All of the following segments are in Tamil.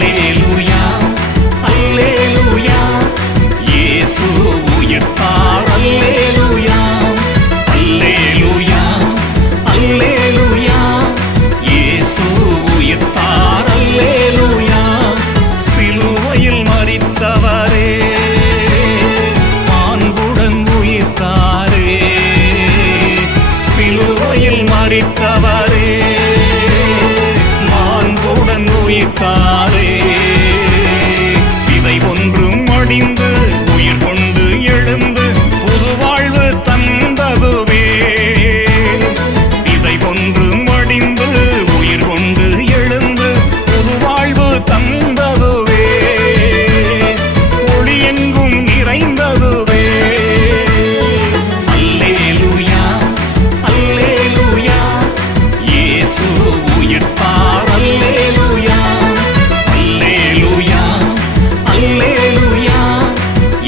அல்லேலூயா அல்லேலூயா இயேசு உயிர்த்தார் அல்லேலூயா அல்லேலூயா அல்லேலூயா இயேசு உயிர்த்தார் அல்லேலூயா சிலுவையில் மரித்தவரே மாண்புடன் உயிர்த்தாரே சிலுவையில் மரித்தவரே மாண்புடன் உயிர்த்தாரே விதை ஒன்றும் அடிந்து உயிர் கொண்டு எழுந்து புது வாழ்வு தந்ததுவே விதை ஒன்றும் அடிந்து உயிர் கொண்டு எழுந்து புது வாழ்வு தந்ததுவே ஒளி எங்கும் நிறைந்ததுவே அல்லேலூயா அல்லேலூயா இயேசு உயிர்த்தார் அல்லேலூயா அல்லேலூயா அல்லேலூயா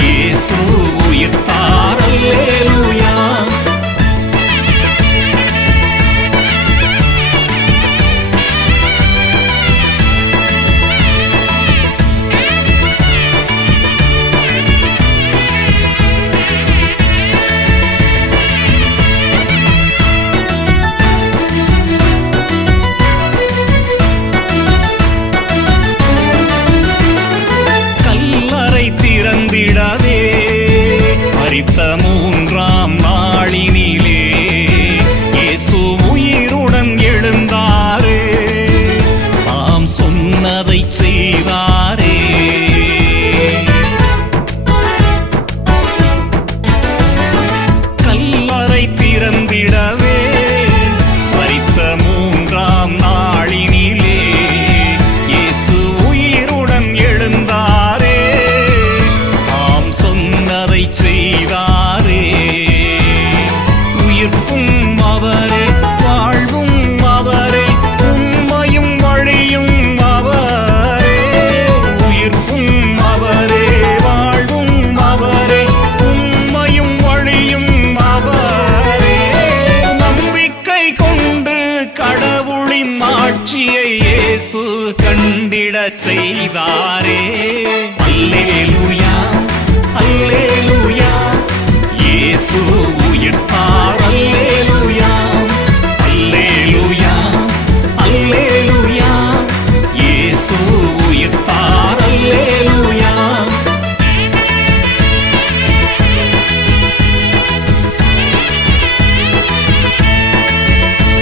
இயேசு உயிர்த்தார் அல்லேலூயா கல்லறை திறந்திடவே மரித்த மூன்றாம் நாளினிலே இயேசு உயிருடன் எழுந்தாரே தாம் சொன்னதை செய்தாரே கல்லறை திறந்திடவே மரித்த மூன்றாம் நாளினிலே இயேசு உயிருடன் எழுந்தாரே தாம் சொன்னதை செய்தாரே உயிர்ப்பும் அவரே வாழ்வும் அவரே உண்மையும் வழியும் அவரே உயிர்ப்பும் அவரே வாழ்வும் அவரே உண்மையும் வழியும் அவரே நம்பிக்கை கொண்டு கடவுளின் ஆட்சியை இயேசு கண்டிட செய்தாரே அல்லேலூயா அல்லேலூயா